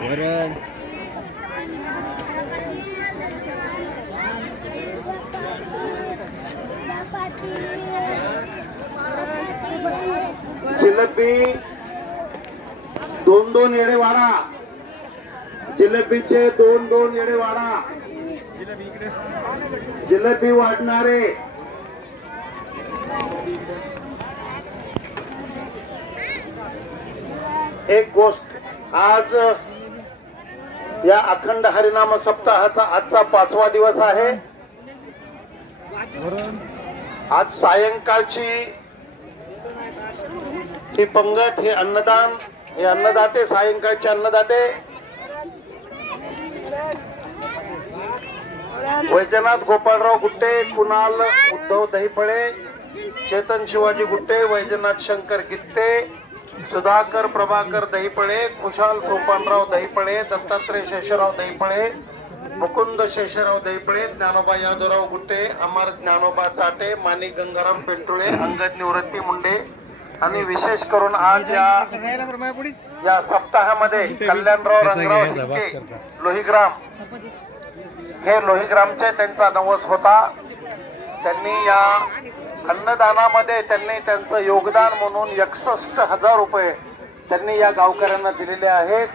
वरण जिलेबी 2-2 येडे वाढा. जिलेबीचे 2-2 येडे वाढा. जिलेबी वाढणारे एक गोष्ट, आज या अखंड हरिनाम सप्ताहाचा आजचा 5वा दिवस आहे. आज सायंकाळची ही पंगत, हे अन्नदान, हे अन्नदाते, सायंकाळचे अन्नदाते वैजनाथ गोपाळराव गुट्टे, कुणाल उद्धव दहीफळे, चेतन शिवाजी गुट्टे, वैजनाथ शंकर गित्ते, सुधाकर प्रभाकर दहीफळे, खुशाल सोपानराव दहीफळे, दत्तात्रय शेषराव दहीफळे, मुकुंद शेषराव दहीफळे, ज्ञानोबा यादवराव गुट्टे, अमर ज्ञानोबा चाटे, माणिक गंगाराम पेंटुळे, अंगद निवृत्ती मुंडे आणि विशेष करून आज या सप्ताहामध्ये कल्याणराव रंगराव हिंके लोहीग्राम, हे लोहीग्रामचे त्यांचा नवस होता. त्यांनी या अन्नदानामध्ये त्यांनी त्यांचं योगदान म्हणून 61,000 रुपये त्यांनी या गावकऱ्यांना दिलेले आहेत.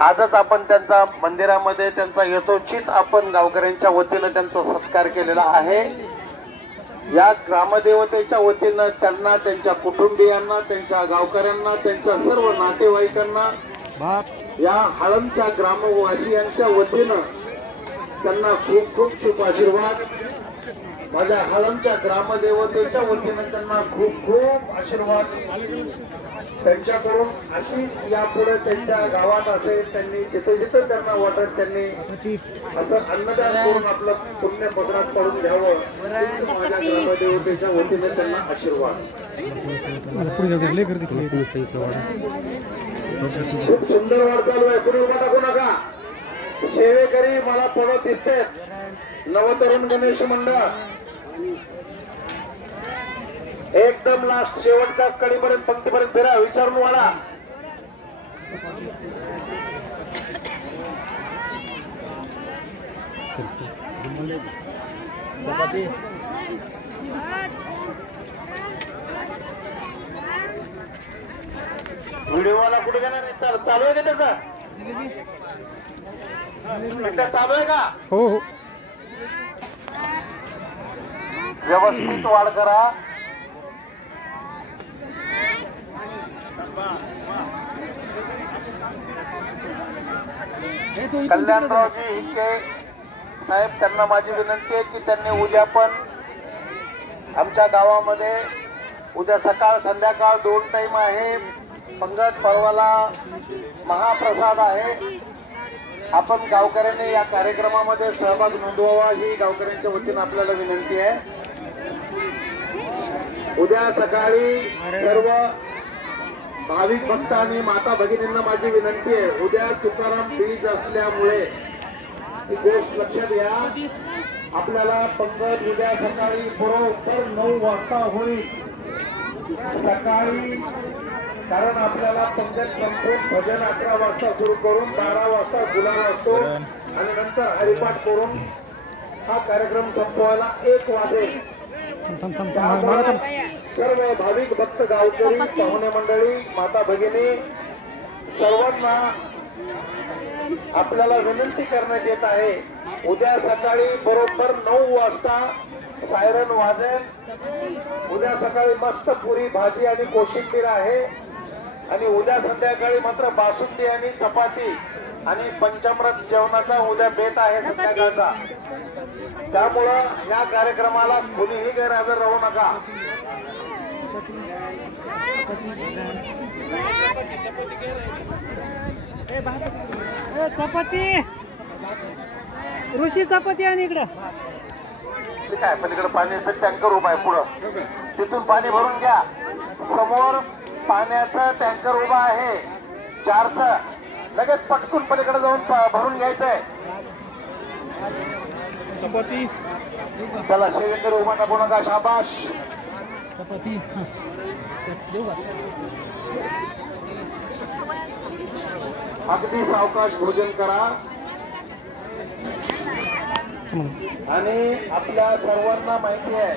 आजच आपण त्यांचा मंदिरामध्ये त्यांचा यथोचित आपण गावकऱ्यांच्या वतीनं त्यांचा सत्कार केलेला आहे. या ग्रामदेवतेच्या वतीनं त्यांना, त्यांच्या कुटुंबियांना, त्यांच्या गावकऱ्यांना, त्यांच्या सर्व नातेवाईकांना, या हळमच्या ग्रामवासियांच्या वतीनं त्यांना खूप खूप शुभ आशीर्वाद. माझ्या हळमच्या ग्रामदेवतेच्या वतीनं त्यांना खूप खूप आशीर्वाद. त्यांच्याकडून अशी यापुढे त्यांच्या गावात असेल, त्यांनी जिथे जिथे त्यांना वाटत त्यांनी असं अन्नदान करून आपलं पुण्य पदरात पडून घ्यावं, माझ्या ग्रामदेवतेच्या वतीने त्यांना आशीर्वाद. खूप सुंदर वाढ चालू आहे, कुणी उभा टाकू नका. सेवेकरी मला पडत दिसते. नवतरुण गणेश मंडळ एकदम लास्ट शेवटच्या कडीपर्यंत, पंक्तीपर्यंत फिरा, विचारून वाढा. व्हिडिओवाला कुठे गेला नाही? चालू आहे का त्याचा? चालू आहे का? हो हो. व्यवस्थित वाढ करा. कल्याणरावजी हिंके साहेब, त्यांना माझी विनंती आहे की त्यांनी उद्या पण आमच्या गावामध्ये, उद्या सकाळ संध्याकाळ 2 टाइम आहे. पंगत पर्वाला महाप्रसाद आहे. आपण गावकऱ्यांनी या कार्यक्रमामध्ये सहभाग नोंदवावा ही गावकऱ्यांच्या वतीने आपल्याला विनंती आहे. उद्या सकाळी सर्व भाविक भक्त आणि माता भगिनींना माझी विनंती आहे, उद्या तुकाराम बीज असल्यामुळे ही गोष्ट लक्षात घ्या. आपल्याला पंगत उद्या सकाळी बरोबर 9 वाजता होईल सकाळी. कारण आपल्याला पंगत संपून भजन 11 वाजता सुरू करून 12 वाजता गुलाल असतो आणि नंतर हरिपाठ करून हा कार्यक्रम संपवायला 1 वाजेल. सर्व भाविक भक्त, गावकरी, पाहुणे मंडळी, माता भगिनी सर्वांना आपल्याला विनंती करण्यात येत आहे, उद्या सकाळी बरोबर 9 वाजता सायरन वाजेल. उद्या सकाळी मस्त पुरी भाजी आणि कोशिंबीर आहे आणि उद्या संध्याकाळी मात्र बासुंदी आणि चपाती आणि पंचामृत जेवणाचा उद्या बेत आहे संध्याकाळचा. त्यामुळं या कार्यक्रमाला कुणीही गैरहजर राहू नका. चपाती, ऋषी चपाती आणि इकडं काय पलीकडे पाण्याचं टँकर उभा आहे, पुढं तिथून पाणी भरून घ्या. समोर पाण्याचं टँकर उभा आहे 4चं, लगेच पटकून पलीकडे जाऊन भरून घ्यायचंय. चला सेवेकर उभा टाकू नका. शाबाश. चपाती देऊ का? अगदी सावकाश भोजन करा आणि आपल्या सर्वांना माहिती आहे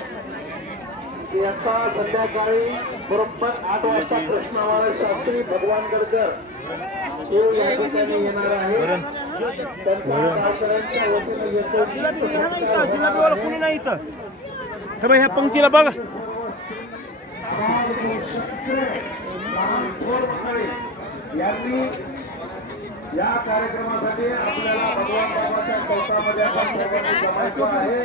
की आता संध्याकाळी बरोबर 8 वाजता कृष्णावाला शास्त्री भगवान गडकर हे या ठिकाणी येणार आहे. त्यांच्या गावकऱ्यांच्या वतीने येतो कोणी नाही इथं. ह्या पंक्तीला बघा. यांनी या कार्यक्रमासाठी आपल्याला भगवान बाबाच्या चौकामध्ये आपण सर्वांनी जमायचं आहे.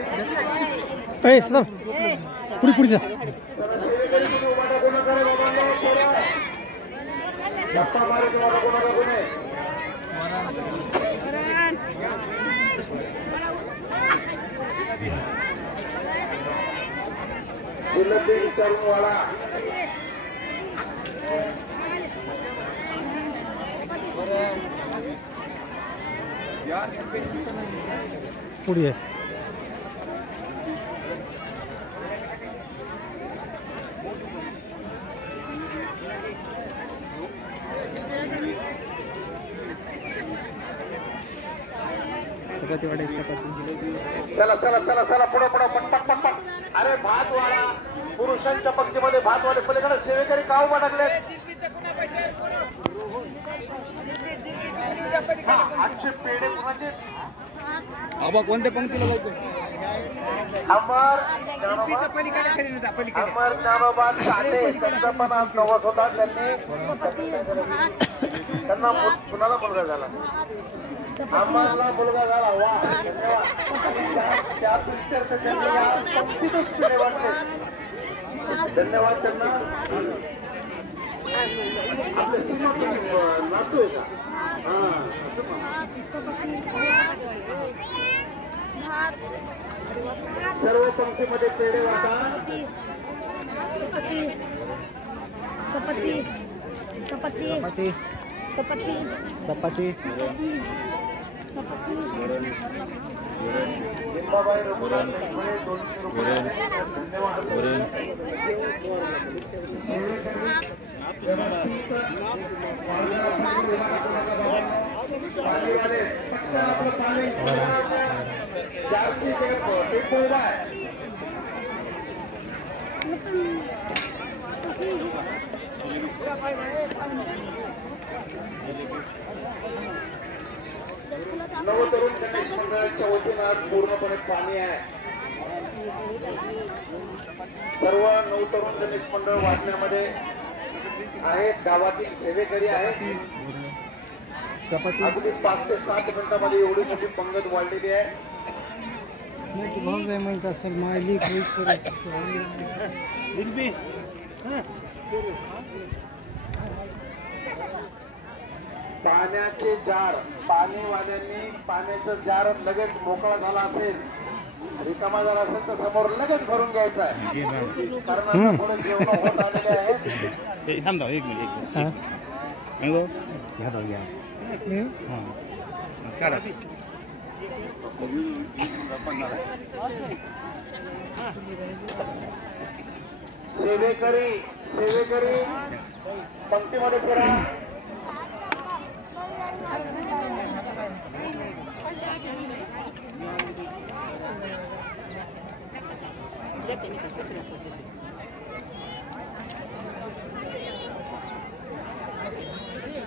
पुढे पुढे तर सेवेकरी तुम्ही उभा टाकू नका रे बाबांनो, थोडा गप्पा मारायचं बाबा कोणाला कोणी जिल्ह्यात विचारून वाळा. पुढे चपाती वाढायची. चला चला चला चला पुढे पुढे पटपट पटपट. अरे भात वाढा. पुरुषांच्या पंक्तीमध्ये भात वाढे. पलीकडे सेवेकरी का उभा टाकले? 800 पेढे कुणाचे? बाबा कोणत्या पंक्तीला बोलतो? अमर ज्ञानोबा चाटे त्यांचा पण आज नवस होता. त्यांना कुणाला मुलगा झाला? आम्हाला मुलगा झाला. वा त्या पिक्चरचं त्यांनी या पंक्तीतच पेढे वाटले. धन्यवाद त्यांना. आपल्या सीमाचं नातू आहे का? सर्व पंक्तीमध्ये पेढे वाटा. चपाती लिंबाबाई रघुनाथ लक्ष्मणे 200 रुपये. धन्यवाद. पाणीवाले पटकन आपलं पाणी 4ची टेम्पो उभा आहे. नवतरुण गणेश मंडळाच्या वतीनं आज पूर्णपणे पाणी आहे. सर्व नवतरुण गणेश मंडळ वाढण्यामध्ये आहेत. गावातील सेवेकरी आहेत. अगदी 5 ते 7 मिनिटांमध्ये एवढी मोठी पंगत वाढलेली आहे. म्हणत असेल मायली पाण्याचे जार. पाणीवाल्यांनी पाण्याचं जार लगेच मोकळा झाला असेल, रिकामा झाला असेल तर समोर लगेच भरून घ्यायचा आहे. कारण आता थोडे जेवण होत आलेले आहेत. सेवेकरी पंक्तीमध्ये फिरा.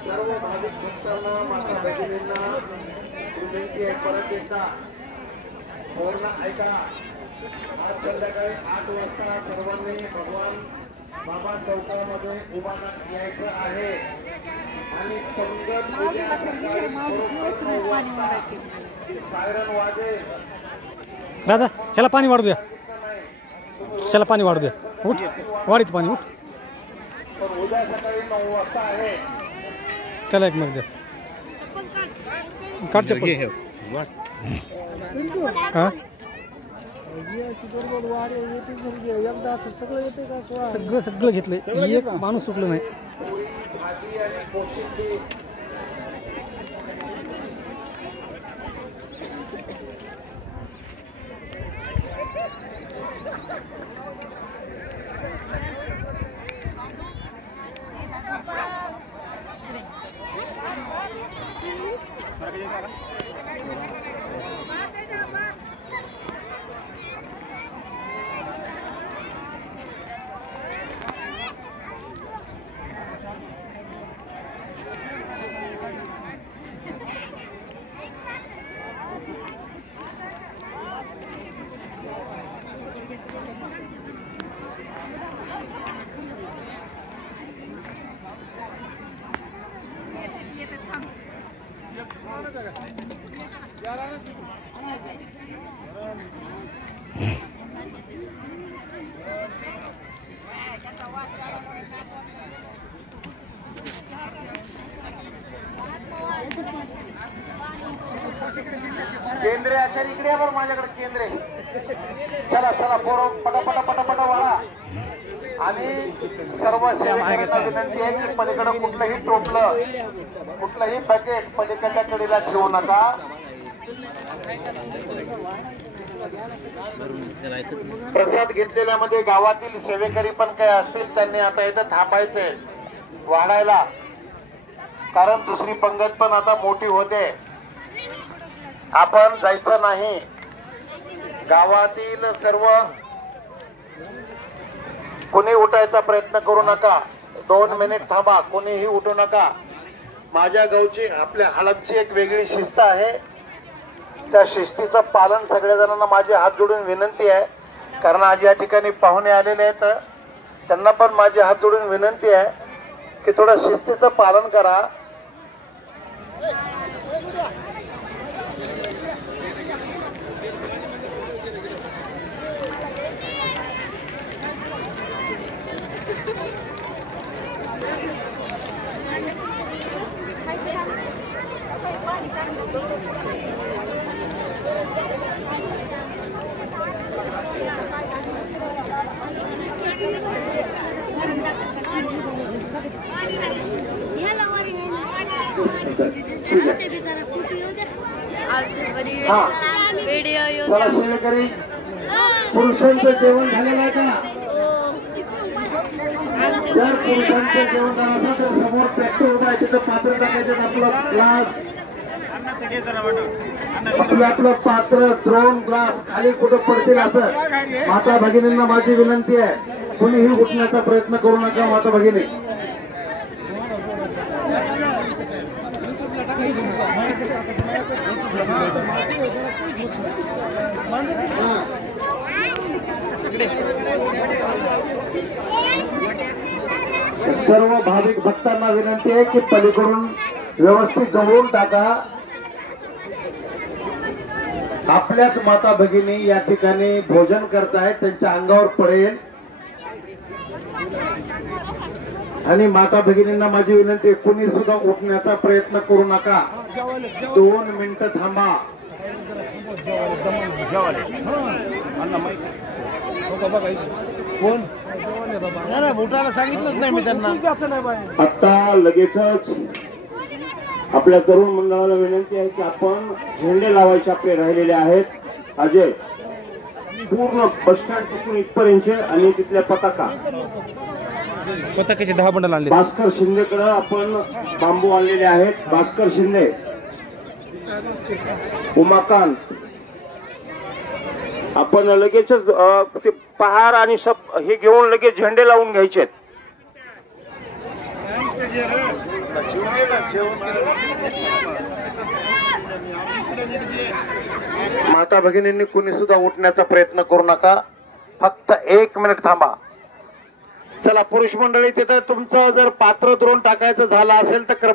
सर्व भाविक भक्तांना, माता भगिनींना विनंती आहे, परत एकदा पूर्ण ऐका. आज संध्याकाळी 8 वाजता सर्वांनी भगवान बाबा चौकामध्ये उभा यायचं आहे आणि पंगत उद्या सकाळी सायरन वाजेल. दादा ह्याला पाणी वाढू द्या. ह्याला पाणी वाढू द्या. उठ वाढीत पाणी उठ. पण उद्या सकाळी 9 वाजता आहे. त्याला एक मग द्या. काढ चप्पल. हा सगळं घेतलंय. एक माणूस चुकलं नाही. भाजी आणि कोशिंबीर. केंद्रे आचार्य इकडे बरं माझ्याकडे केंद्रे. चला चला पोरं पटापटा पटापटा वाळा. आणि सर्व सेवेकऱ्यांना विनंती आहे की पलीकडे कुठलंही टोपलं कुठलंही बकेट पलीकडच्या कडेला ठेवू नका. प्रसाद घेतलेल्यामध्ये गावातील सेवेकरी पण काही असतील त्यांनी आता इथं थांबायचंय वाढायला, कारण दुसरी पंगत पण आता मोठी होते. आपण जायचं नाही. गावातील सर्व कोणी उठायचा प्रयत्न करू नका. 2 मिनिट थांबा. कोणीही उठू नका. माझ्या गावची आपल्या हळदची एक वेगळी शिस्त आहे. त्या शिस्तीचं पालन सगळ्या जणांना माझे हात जोडून विनंती आहे. कारण आज या ठिकाणी पाहुणे आलेले आहेत, त्यांना पण माझे हात जोडून विनंती आहे की थोडं शिस्तीचं पालन करा. चला सेवेकरी, पुरुषांचं जेवण झालेलं आहे का? जर पुरुषांचं जेवण झालं असेल तर समोर ट्रॅक्टर उभा आहे, तिथं पात्र टाकायचं. आपलं ग्लास आपलं पात्र द्रोण ग्लास खाली कुठं पडतील असं माता भगिनींना माझी विनंती आहे. कुणीही उठण्याचा प्रयत्न करू नका माता भगिनी. सर्व भाविक भक्तांना विनंती आहे की पलीकडून व्यवस्थित जवळून टाका. आपल्याच माता भगिनी या ठिकाणी भोजन करतायत, त्यांच्या अंगावर पडेल. आणि माता भगिनींना माझी विनंती आहे, कुणी सुद्धा उठण्याचा प्रयत्न करू नका. 2 मिनिटं थांबा. उठायला सांगितलंच नाही मी त्यांना. आता लगेचच आपल्या तरुण मंडळाला विनंती आहे की आपण झेंडे लावायचे आपले राहिलेले आहेत. अजय पूर्ण बस स्टँड पासून इथपर्यंत आणि तिथल्या पताकाचे 10 बंडल आणले. भास्कर शिंदेकडे आपण बांबू आणलेले आहेत. भास्कर शिंदे, उमाकांत, आपण लगेचच ते पहार आणि हे घेऊन लगेच झेंडे लावून घ्यायचे. माता भगिनींनी कुणी सुद्धा उठण्याचा प्रयत्न करू नका. फक्त 1 मिनिट थांबा. चला पुरुष मंडळी, तिथं तुमचं जर पात्र द्रोण टाकायचं झालं असेल तर कृपया